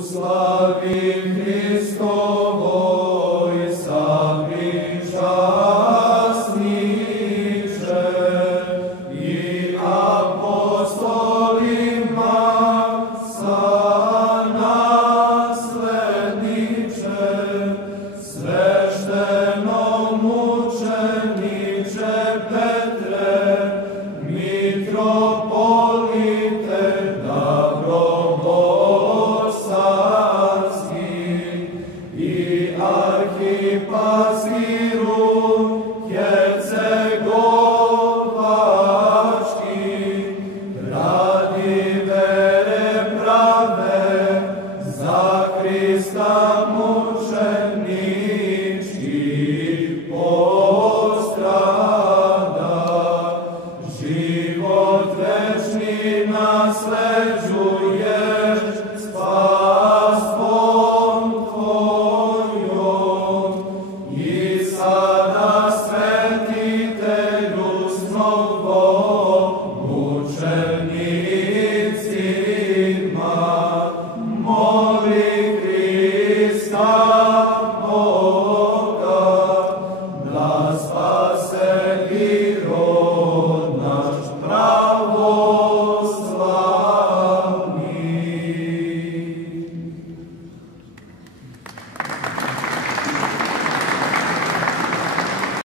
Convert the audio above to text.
slavi Hristovoj sapričasniče i apostolima sanasledniče, sveštenomučeniče Petre, mitropolite i arhipasiru hercegovački, radi vere prave, za Hrista mučenički postrada, život večni nasleđuješ, spastom Tvojom i sada svetitelju snogom mučenicima moli